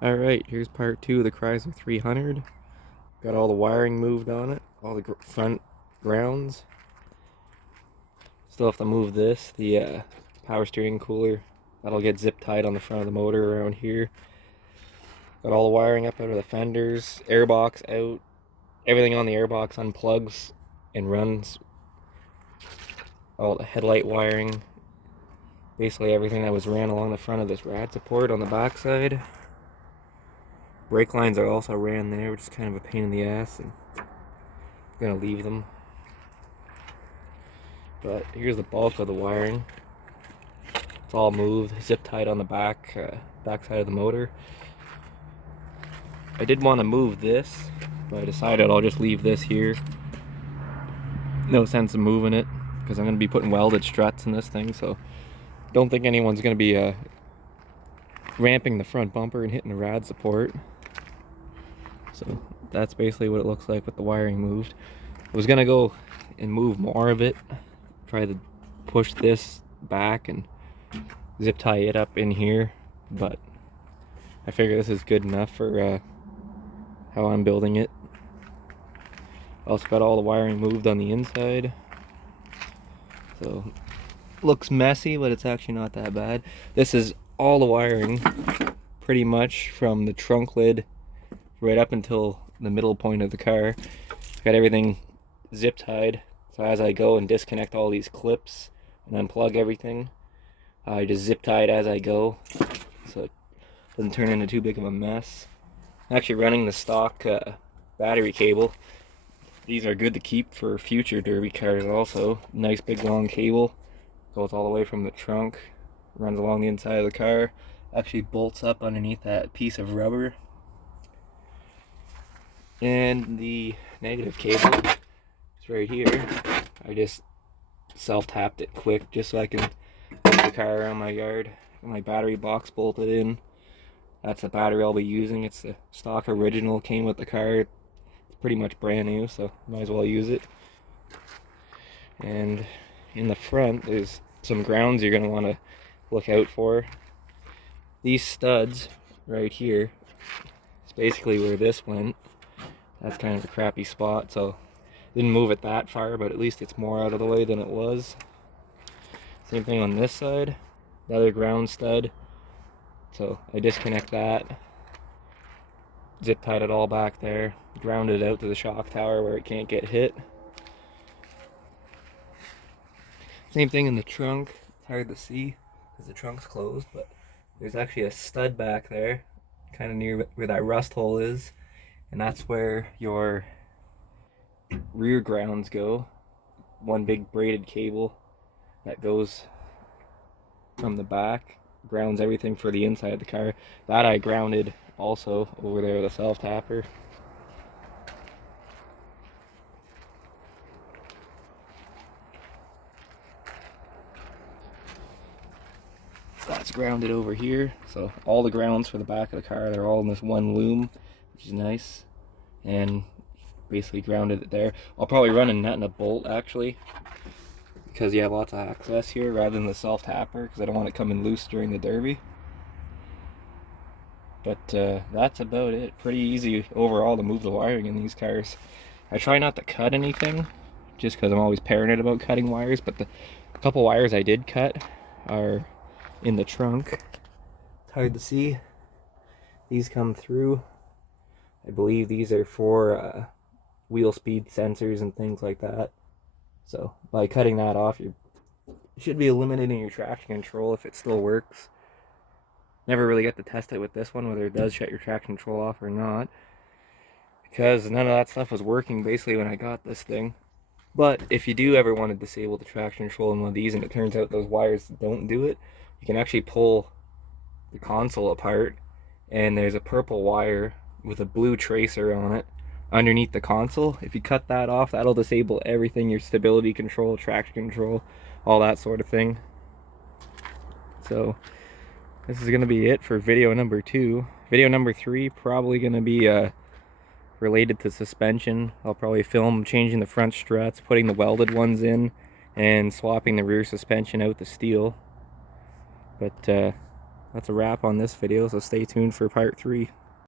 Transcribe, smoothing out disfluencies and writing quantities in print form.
Alright, here's part 2 of the Chrysler 300. Got all the wiring moved on it, all the front grounds. Still have to move this, the power steering cooler. That'll get zip tied on the front of the motor around here. Got all the wiring up out of the fenders, airbox out. Everything on the airbox unplugs and runs. All the headlight wiring. Basically everything that was ran along the front of this rad support on the backside. Brake lines are also ran there, which is kind of a pain in the ass, and I'm gonna leave them. But here's the bulk of the wiring. It's all moved, zip tied on the back side of the motor. I did want to move this, but I decided I'll just leave this here. No sense in moving it, because I'm gonna be putting welded struts in this thing, so don't think anyone's gonna be ramping the front bumper and hitting the rad support. So that's basically what it looks like with the wiring moved. I was gonna go and move more of it, try to push this back and zip tie it up in here, but I figure this is good enough for how I'm building it. Also got all the wiring moved on the inside, so looks messy, but it's actually not that bad. This is all the wiring pretty much from the trunk lid right up until the middle point of the car. Got everything zip tied, so as I go and disconnect all these clips and unplug everything, I just zip tie it as I go so it doesn't turn into too big of a mess. I'm actually running the stock battery cable. These are good to keep for future derby cars also. Nice big long cable, goes all the way from the trunk, runs along the inside of the car, actually bolts up underneath that piece of rubber. And the negative cable is right here. I just self-tapped it quick just so I can get the car around my yard. Got my battery box bolted in. That's the battery I'll be using. It's the stock original, came with the car. It's pretty much brand new, so might as well use it. And in the front, there's some grounds you're going to want to look out for. These studs right here is basically where this went. That's kind of a crappy spot, so didn't move it that far, but at least it's more out of the way than it was. Same thing on this side, another ground stud. So I disconnect that, zip tied it all back there, grounded it out to the shock tower where it can't get hit. Same thing in the trunk. It's hard to see because the trunk's closed, but there's actually a stud back there, kind of near where that rust hole is. And that's where your rear grounds go. One big braided cable that goes from the back, grounds everything for the inside of the car. That I grounded also over there with a self-tapper. That's grounded over here. So all the grounds for the back of the car, they're all in this one loom, which is nice. And basically grounded it there. I'll probably run a nut and a bolt actually, because you have lots of access here rather than the self-tapper, because I don't want it coming loose during the derby. But that's about it. Pretty easy overall to move the wiring in these cars. I try not to cut anything, just because I'm always paranoid about cutting wires, but the couple wires I did cut are in the trunk. It's hard to see. These come through. I believe these are for wheel speed sensors and things like that. So by cutting that off, you should be eliminating your traction control if it still works. Never really got to test it with this one, whether it does shut your traction control off or not, because none of that stuff was working basically when I got this thing. But if you do ever want to disable the traction control in one of these and it turns out those wires don't do it, you can actually pull the console apart, and there's a purple wire with a blue tracer on it underneath the console. If you cut that off, that'll disable everything, your stability control, traction control, all that sort of thing. So this is going to be it for video number 2. Video number 3 probably going to be related to suspension. I'll probably film changing the front struts, putting the welded ones in, and swapping the rear suspension out to steel. But that's a wrap on this video, so stay tuned for part 3.